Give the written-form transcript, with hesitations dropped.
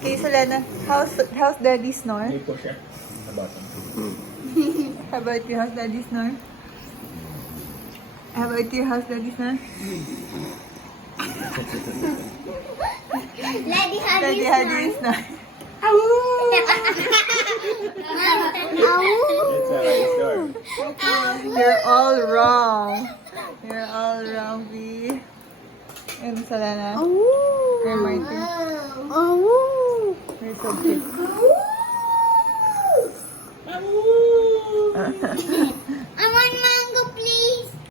Okay, Selena, how's daddy snore? Hindi po siya. Nabasa. How about you? How's daddy snore? How about you? How's daddy snore? Daddy, how do Daddy, you how do you snore? That's how I start. You're all wrong. You're all wrong, V. And Selena. You're Martin. You're so cute.